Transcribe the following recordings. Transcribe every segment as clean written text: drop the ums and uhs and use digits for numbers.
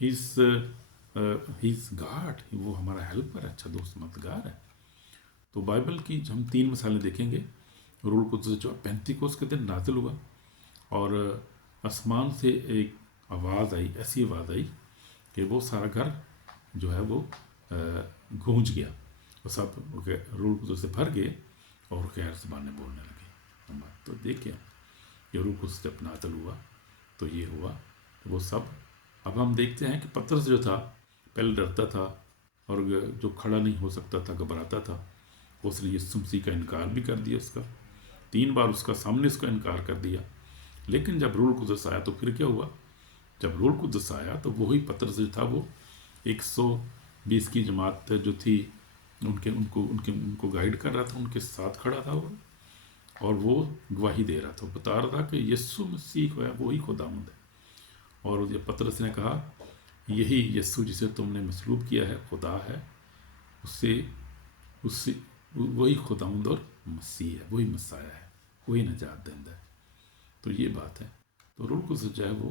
He is God, وہ ہمارا helper ہے، اچھا دوست مددگار ہے۔ تو بائبل کی ہم 3 مثالیں دیکھیں گے۔ روح القدس جو پینتیکوس کے دن نازل ہوا اور آسمان سے ایک آواز آئی، ایسی آواز آئی کہ وہ سارا گھر جو ہے وہ گونج گیا، وہ سب روح القدس سے بھر گئے اور غیر زبانیں بولنے لگے۔ ہم تو دیکھیں کہ روح القدس جب نازل ہوا تو یہ ہوا کہ وہ سب، اب ہم دیکھتے ہیں کہ پطرس جو تھا پہلے ڈرتا تھا اور جو کھڑا نہیں ہو سکتا تھا، گھبراتا تھا، اس نے یسوع مسیح کا انکار بھی کر دیا، اس کا 3 بار اس کا سامنے اس کا انکار کر دیا۔ لیکن جب روح القدس آیا تو پھر کیا ہوا؟ جب روح القدس آیا تو وہی پطرس جو تھا وہ 120 کی جماعت جو تھی ان کو گائیڈ کر رہا تھا، ان کے ساتھ کھڑا تھا وہ، اور وہ گواہی دے رہا تھا، بتا رہا تھا کہ یسوع مسیح ہے وہی خداوند ہے۔ اور یہ پطرس نے کہا یہی یسوع جسے تم نے مصلوب کیا ہے خدا ہے، اس سے وہی خداوند اور مسیح ہے، وہی مسیح ہے، وہی نجات دہندہ ہے۔ تو یہ بات ہے۔ تو روح القدس جو ہے وہ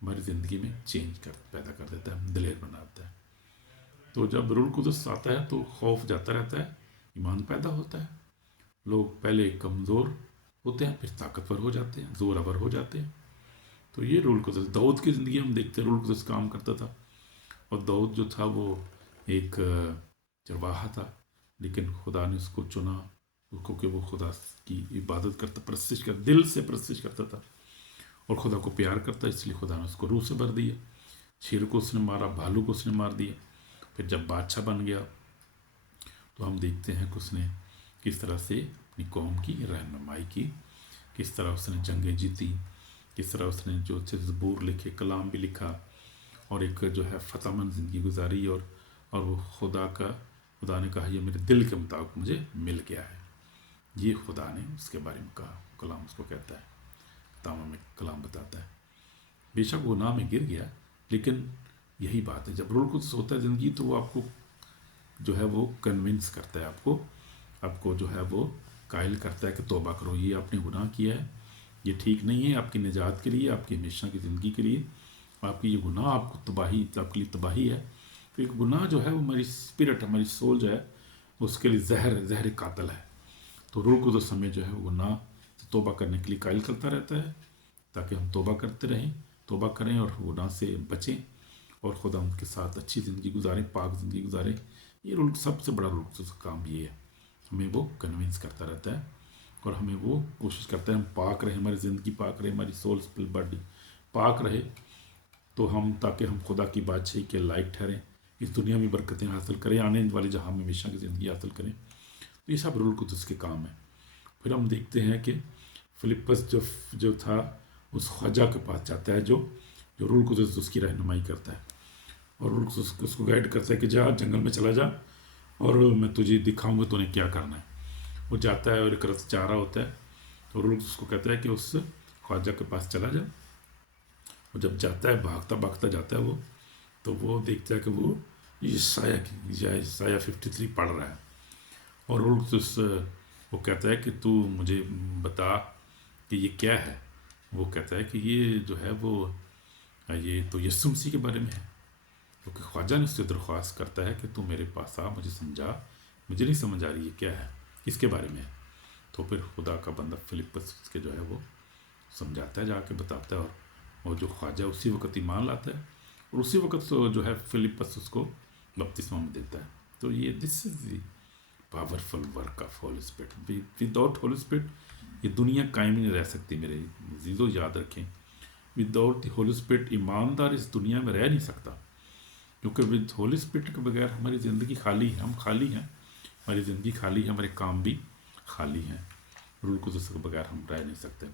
ہماری زندگی میں چینج پیدا کر دیتا ہے، دلیر بناتا ہے۔ تو جب روح القدس آتا ہے تو خوف جاتا رہتا ہے، ایمان پیدا ہوتا ہے، لوگ پہلے کمزور ہوتے ہیں پھر طاقتور ہو جاتے ہیں، زورآور ہو جاتے ہیں۔ تو یہ روح القدس داؤد کی زندگی ہم دیکھتے ہیں، روح القدس کام کرتا تھا، اور داؤد جو تھا وہ ایک چرواہا تھا، لیکن خدا نے اس کو چنا کیونکہ وہ خدا کی عبادت کرتا، پرستش کرتا، دل سے پرستش کرتا تھا اور خدا کو پیار کرتا، اس لیے خدا نے اس کو روح سے بھر دیا۔ شیر کو اس نے مارا، بھالو کو اس نے مار دیا۔ پھر جب بادشاہ بن گیا تو ہم دیکھتے ہیں کہ اس نے کس طرح سے اپنی قوم کی رہنمائی کی، کس طرح اس نے جنگیں جیتی، کس طرح اس نے جو زبور لکھے، کلام بھی لکھا، اور ایک جو ہے فتح مند زندگی گزاری، اور وہ خدا نے کہا یہ میرے دل کے مطابق مجھے مل گیا ہے۔ یہ خدا نے اس کے بارے میں کہا، کلام اس کو کہتا ہے، تامہ میں کلام بتاتا ہے۔ بے شک وہ گناہ میں گر گیا، لیکن یہی بات ہے، جب روح القدس ہوتا ہے زندگی تو وہ آپ کو جو ہے وہ کنونس کرتا ہے، آپ کو جو ہے وہ قائل کرتا ہے کہ توبہ کرو، یہ آپ نے گناہ کیا ہے، یہ ٹھیک نہیں ہے آپ کی نجات کے لیے، آپ کی ہمیشہ کی زندگی کے لیے، آپ کی یہ گناہ آپ کے لیے تباہی ہے۔ تو ایک گناہ جو ہے وہ ہماری اسپرٹ، ہماری سول جو ہے اس کے لیے زہر قاتل ہے۔ تو روح القدس ہمیں جو ہے وہ گناہ سے توبہ کرنے کے لیے قائل کرتا رہتا ہے، تاکہ ہم توبہ کرتے رہیں، توبہ کریں اور گناہ سے بچیں اور خدا ان کے ساتھ اچھی زندگی گزاریں، پاک زندگی گزاریں۔ یہ سب سے بڑا روح القدس کا کام یہ ہے، ہمیں وہ کنونس کرتا رہتا ہے اور ہمیں وہ کوشش کرتا ہے ہم پاک رہیں، ہماری زندگی پاک رہے، ہماری سول باڈی پاک رہے، تو ہم تاکہ ہم خدا کی بادشاہی کے لائق ٹھہریں، اس دنیا میں برکتیں حاصل کریں، آنے والے جہاں میں ہمیشہ کی زندگی حاصل کریں۔ تو یہ سب روح القدس کے کام ہیں۔ پھر ہم دیکھتے ہیں کہ فلپس جو تھا اس خواجہ کے پاس جاتا ہے جو روح القدس اس کی رہنمائی کرتا ہے، اور روح القدس اس کو گائیڈ کرتا ہے کہ جا جنگل میں چلا جا اور میں تجھے دکھاؤں گا تو نے کیا کرنا ہے۔ وہ جاتا ہے اور ایک رت چارہ ہوتا ہے، تو روح القدس کو کہتا ہے کہ اس خواجہ کے پاس چلا جا، اور جب جاتا ہے بھاگتا جاتا ہے وہ، تو وہ دیکھتا ہے کہ وہ سایہ 53 پڑھ رہا ہے، اور روح القدس وہ کہتا ہے کہ تو مجھے بتا کہ یہ کیا ہے۔ وہ کہتا ہے کہ یہ جو ہے وہ یہ تو یسوع مسیح کے بارے میں ہے، کیونکہ خواجہ نے اس سے درخواست کرتا ہے کہ تو میرے پاس آ، مجھے سمجھا، مجھے نہیں سمجھ آ رہی یہ کیا ہے، کس کے بارے میں ہے۔ تو پھر خدا کا بندہ فلپس کے جو ہے وہ سمجھاتا ہے، جا کے بتاتا ہے، اور جو خواجہ اسی وقت ایمان لاتا ہے، اور اسی وقت جو ہے فلپس اس کو بپتسمہ میں دیتا ہے۔ تو یہ this is the powerful work of whole spirit. Without whole spirit یہ دنیا قائم نہیں رہ سکتی میرے عزیزو، یاد رکھیں، with out the whole spirit ایماندار اس دنیا میں رہ نہیں سکتا، کیونکہ ود ہول اسپرٹ کے بغیر ہماری زندگی خالی ہے، ہم خالی ہیں، ہماری زندگی خالی ہے، ہمارے کام بھی خالی ہیں۔ روح القدس کے بغیر ہم رہ نہیں سکتے۔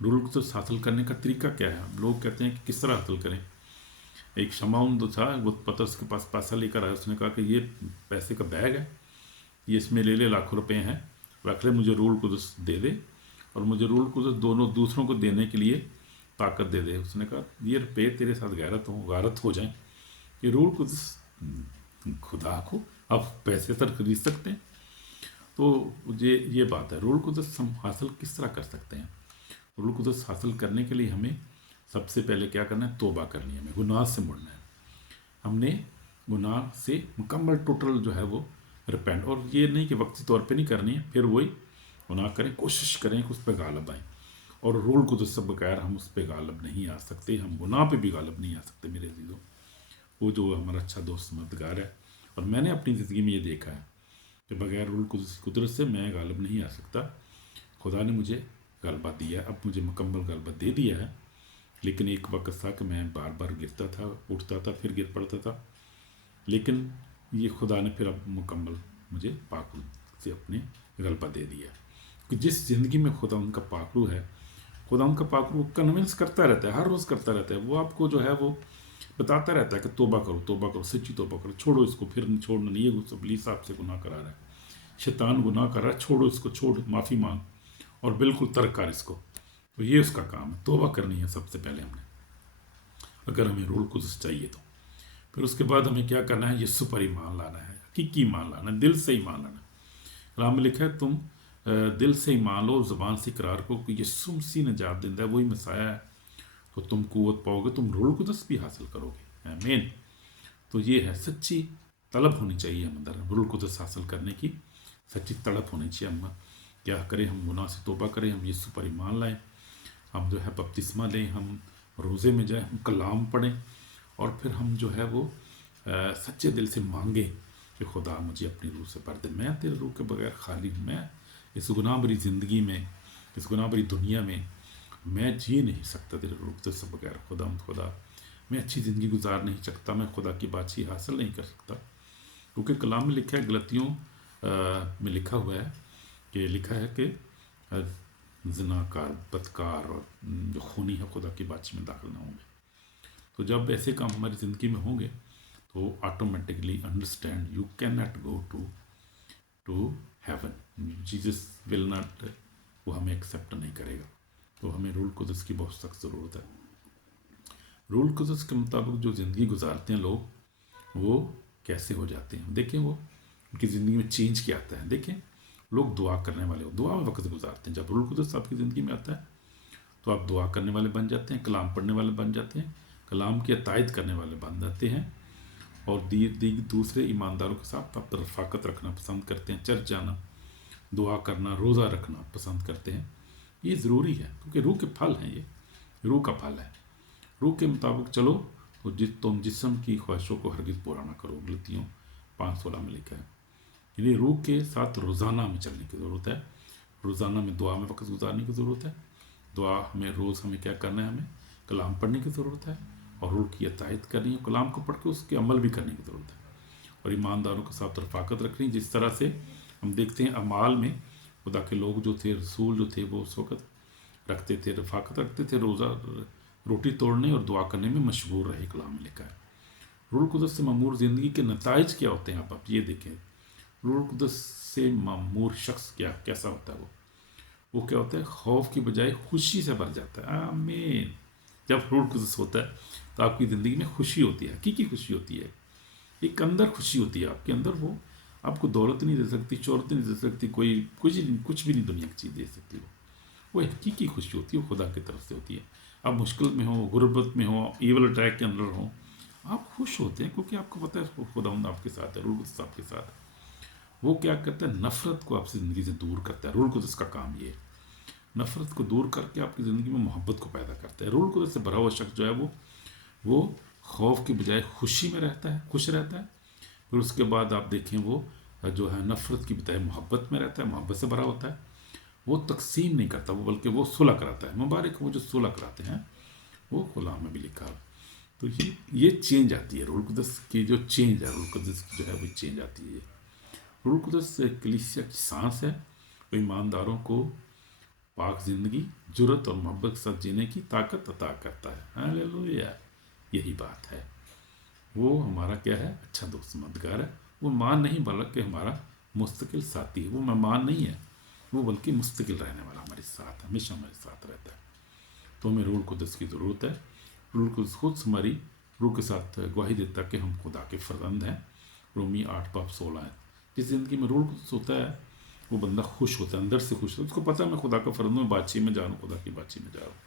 روح القدس حاصل کرنے کا طریقہ کیا ہے؟ لوگ کہتے ہیں کہ کس طرح حاصل کریں۔ ایک شمعون جو تھا وہ پطرس کے پاس پیسہ لے کر آیا، اس نے کہا کہ یہ پیسے کا بیگ ہے، یہ اس میں لے لاکھوں روپے ہیں، رکھ لے، مجھے روح القدس دے دے، اور مجھے روح القدس دونوں دوسروں کو دینے کے لیے طاقت دے دے۔ اس نے کہا یہ روپے تیرے ساتھ غارت ہو جائیں کہ روح القدس خدا کو آپ پیسے سے خرید سکتے ہیں۔ تو یہ بات ہے، روح القدس ہم حاصل کس طرح کر سکتے ہیں؟ روح القدس حاصل کرنے کے لیے ہمیں سب سے پہلے کیا کرنا ہے؟ توبہ کرنی ہے، ہمیں گناہ سے مڑنا ہے، ہم نے گناہ سے مکمل ٹوٹل جو ہے وہ ریپینٹ، اور یہ نہیں کہ وقتی طور پہ نہیں کرنی ہے، پھر وہی گناہ کریں، کوشش کریں کہ اس پہ غالب آئیں، اور رول قدس سے بغیر ہم اس پہ غالب نہیں آ سکتے، ہم گناہ پہ بھی غالب نہیں آ سکتے میرے عزیزوں۔ وہ جو ہمارا اچھا دوست مددگار ہے، اور میں نے اپنی زندگی میں یہ دیکھا ہے کہ بغیر رول قدس کی قدرت سے میں غالب نہیں آ سکتا۔ خدا نے مجھے غلبہ دیا، اب مجھے مکمل غلبہ دے دیا ہے، لیکن ایک وقت تھا کہ میں بار بار گرتا تھا، اٹھتا تھا، پھر گر پڑتا تھا، لیکن یہ خدا نے پھر اب مکمل مجھے پاکرو سے اپنے غلبہ دے دیا کہ جس زندگی میں خدا ان کا پاکرو ہے، خدا ان کا پاکرو کنونس کرتا رہتا ہے، ہر روز کرتا رہتا ہے، وہ آپ کو جو ہے وہ بتاتا رہتا ہے کہ توبہ کرو، توبہ کرو، سچی توبہ کرو، چھوڑو اس کو، پھر چھوڑنا نہیں ہے، ابلیس آپ سے گناہ کرا رہا ہے، شیطان گناہ کر رہا ہے، چھوڑو اس کو، چھوڑ، معافی مانگ اور بالکل ترک کر اس کو۔ تو یہ اس کا کام ہے، توبہ کرنی ہے سب سے پہلے ہم نے، اگر ہمیں روح القدس چاہیے تو۔ پھر اس کے بعد ہمیں کیا کرنا ہے؟ یسوع پر ایمان لانا ہے، حقیقی ایمان لانا ہے، دل سے ایمان لانا ہے۔ کلام میں لکھا ہے تم دل سے ایمان لو اور زبان سے اقرار کرو کہ یسوع مسیح نجات دیندا ہے، وہی مسیح ہے، تو تم قوت پاؤ گے، تم روح القدس بھی حاصل کرو گے، آمین۔ تو یہ ہے سچی طلب ہونی چاہیے ہم اندر، روح القدس حاصل کرنے کی سچی طلب ہونی چاہیے۔ ہم کیا کریں؟ ہم گناہ سے توبہ کریں، ہم یسوع پر ایمان لائیں، ہم جو ہے بپتسمہ لیں، ہم روزے میں جائیں، ہم کلام پڑھیں، اور پھر ہم جو ہے وہ سچے دل سے مانگیں کہ خدا مجھے اپنی روح سے بھر دے، میں تیرے روح کے بغیر خالی ہوں، میں اس گناہ بری زندگی میں، اس گناہ بری دنیا میں میں جی نہیں سکتا تیرے روح سے بغیر، خدا میں اچھی زندگی گزار نہیں سکتا، میں خدا کی بادشاہی حاصل نہیں کر سکتا، کیونکہ کلام میں لکھا ہے، غلطیوں میں لکھا ہوا ہے کہ لکھا ہے کہ زناکار، بدکار اور جو خونی ہے خدا کی بادشاہی میں داخل نہ ہوں گے۔ تو جب ایسے کام ہماری زندگی میں ہوں گے تو automatically understand you can not go to heaven, Jesus will not, وہ ہمیں ایکسیپٹ نہیں کرے گا۔ تو ہمیں روح القدس کی بہت سخت ضرورت ہے۔ روح القدس کے مطابق جو زندگی گزارتے ہیں لوگ، وہ کیسے ہو جاتے ہیں؟ دیکھیں وہ ان کی زندگی میں چینج کیا آتا ہے۔ دیکھیں لوگ دعا کرنے والے ہو، دعا میں وقت گزارتے ہیں، جب روح القدس آپ کی زندگی میں آتا ہے تو آپ دعا کرنے والے بن جاتے ہیں، کلام پڑھنے والے بن جاتے ہیں، کلام کی عطائد کرنے والے بن جاتے ہیں، اور دوسرے ایمانداروں کے ساتھ آپ رفاقت رکھنا پسند کرتے ہیں، چرچ جانا، دعا کرنا، روزہ رکھنا پسند کرتے ہیں۔ یہ ضروری ہے کیونکہ روح کے پھل ہیں، یہ روح کا پھل ہے۔ روح کے مطابق چلو تو تم جسم کی خواہشوں کو ہرگز پورا نہ کرو، غلطیوں 5:16 میں لکھا ہے۔ یعنی روح کے ساتھ روزانہ میں چلنے کی ضرورت ہے، روزانہ میں دعا میں وقت گزارنے کی ضرورت ہے، دعا ہمیں روز ہمیں کیا کرنا ہے؟ ہمیں کلام پڑھنے کی ضرورت ہے، اور روح کی عطائد کرنی ہے، کلام کو پڑھ کے اس کے عمل بھی کرنے کی ضرورت ہے، اور ایمانداروں کے ساتھ رفاقت رکھنی، جس طرح سے ہم دیکھتے ہیں اعمال میں خدا کے لوگ جو تھے، رسول جو تھے، وہ اس وقت رکھتے تھے، رفاقت رکھتے تھے، روزہ روٹی توڑنے اور دعا کرنے میں مشغول رہے، کلام میں لکھا ہے۔ روح القدس سے معمور زندگی کے نتائج کیا ہوتے ہیں؟ آپ یہ دیکھیں، روح القدس سے معمور شخص کیسا ہوتا ہے؟ وہ کیا ہوتا ہے؟ خوف کی بجائے خوشی سے بھر جاتا ہے، آمین۔ جب روح القدس ہوتا ہے تو آپ کی زندگی میں خوشی ہوتی ہے، حقیقی خوشی ہوتی ہے، ایک اندر خوشی ہوتی ہے آپ کے اندر، وہ آپ کو دولت نہیں دے سکتی، شہرت نہیں دے سکتی، کوئی کچھ بھی نہیں دنیا کی چیز دے سکتی، وہ حقیقی خوشی ہوتی ہے، وہ خدا کی طرف سے ہوتی ہے۔ آپ مشکل میں ہوں، غربت میں ہوں، ایول اٹیک کے اندر ہوں، آپ خوش ہوتے ہیں کیونکہ آپ کو پتہ ہے خدا آپ کے ساتھ ہے، روح القدس آپ کے ساتھ ہے۔ وہ کیا کرتا ہے؟ نفرت کو آپ سے زندگی سے دور کرتا ہے، روح القدس کا کام یہ ہے، نفرت کو دور کر کے آپ کی زندگی میں محبت کو پیدا کرتا ہے۔ روح القدس سے بھرا ہوا شخص جو ہے وہ خوف کی بجائے خوشی میں رہتا ہے، خوش رہتا ہے۔ پھر اس کے بعد آپ دیکھیں وہ جو ہے نفرت کی بجائے محبت میں رہتا ہے، محبت سے بھرا ہوتا ہے، وہ تقسیم نہیں کرتا، وہ بلکہ وہ صلح کراتا ہے۔ مبارک وہ جو صلح کراتے ہیں، وہ کلام میں بھی لکھا ہے۔ تو یہ چینج آتی ہے، روح القدس کی جو چینج ہے، روح القدس کی جو ہے وہ چینج آتی ہے۔ روح القدس کلیسیا کی سانس ہے، وہ ایمانداروں کو پاک زندگی، جرت اور محبت کے ساتھ جینے کی طاقت عطا کرتا ہے، ہاللیلویا۔ یہی بات ہے، وہ ہمارا کیا ہے؟ اچھا دوست مددگار ہے، وہ مان نہیں بلکہ ہمارا مستقل ساتھی ہے، وہ مہمان نہیں ہے، وہ بلکہ مستقل رہنے والا ہمارے ساتھ، ہمیشہ ہمارے ساتھ رہتا ہے۔ تو ہمیں روح القدس کی ضرورت ہے۔ روح القدس خود ہماری روح کے ساتھ گواہی دیتا کہ ہم خدا کے فرزند ہیں، رومی 8:16 ہے۔ جس زندگی میں روح القدس ہوتا ہے وہ بندہ خوش ہوتا ہے، اندر سے خوش ہوتا ہے، اس کو پتہ ہے میں خدا کا فرزند ہوں، بادشاہی میں جا رہا ہوں، خدا کی بادشاہی میں جا رہا ہوں۔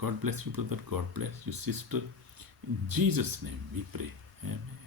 God bless you brother, God bless you sister, in Jesus name we pray, amen.